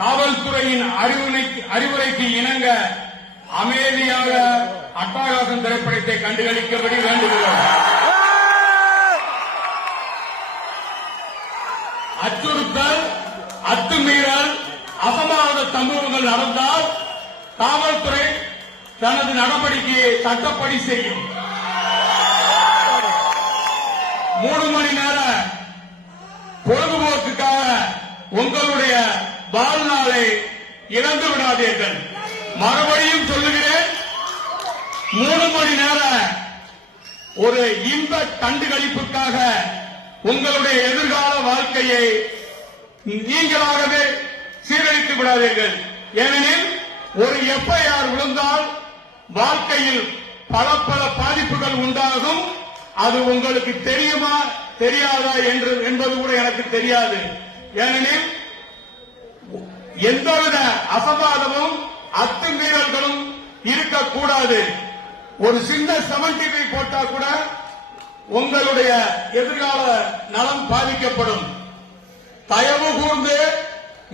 காவல்துறையின் அறிவுரைக்கு இணங்க அமைதியாக அட்டகாசம் திரைப்படத்தை கண்டுகளிக்கும்படி வேண்டுகிறோம். அச்சுறுத்தல், அத்துமீறல், அசம்பாவித சம்பவங்கள் நடந்தால் காவல்துறை தனது நடவடிக்கையை சட்டப்படி செய்யும். 3 மணி நேர பொழுதுபோக்குக்காக உங்களுடைய வாழ்நாளை இழந்து விடாதீர்கள். மறுபடியும் சொல்லுகிறேன், 3 மணி நேர ஒரு இன்ப கண்டுகளிப்புக்காக உங்களுடைய எதிர்கால வாழ்க்கையை நீங்களாகவே சீரழித்து விடாதீர்கள். ஏனெனில் ஒரு FIR விழுந்தால் வாழ்க்கையில் பல பாதிப்புகள் உண்டாகும். அது உங்களுக்கு தெரியுமா தெரியாதா என்பது கூட எனக்கு தெரியாது. ஏனெனில் எந்தவித அசம்பாதமும் அத்துமீறல்களும் இருக்கக்கூடாது. ஒரு சின்ன 75 போட்டா கூட உங்களுடைய எதிர்கால நலம் பாதிக்கப்படும். தயவு கூர்ந்து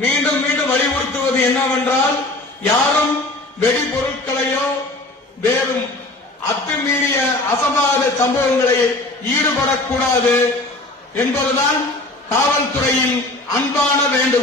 மீண்டும் மீண்டும் வலியுறுத்துவது என்னவென்றால், யாரும் வெடிபொருட்களையோ வேறும் அத்துமீறிய அசம்பாவித சம்பவங்களில் ஈடுபடக்கூடாது என்பதுதான் காவல்துறையின் அன்பான வேண்டுகோள்.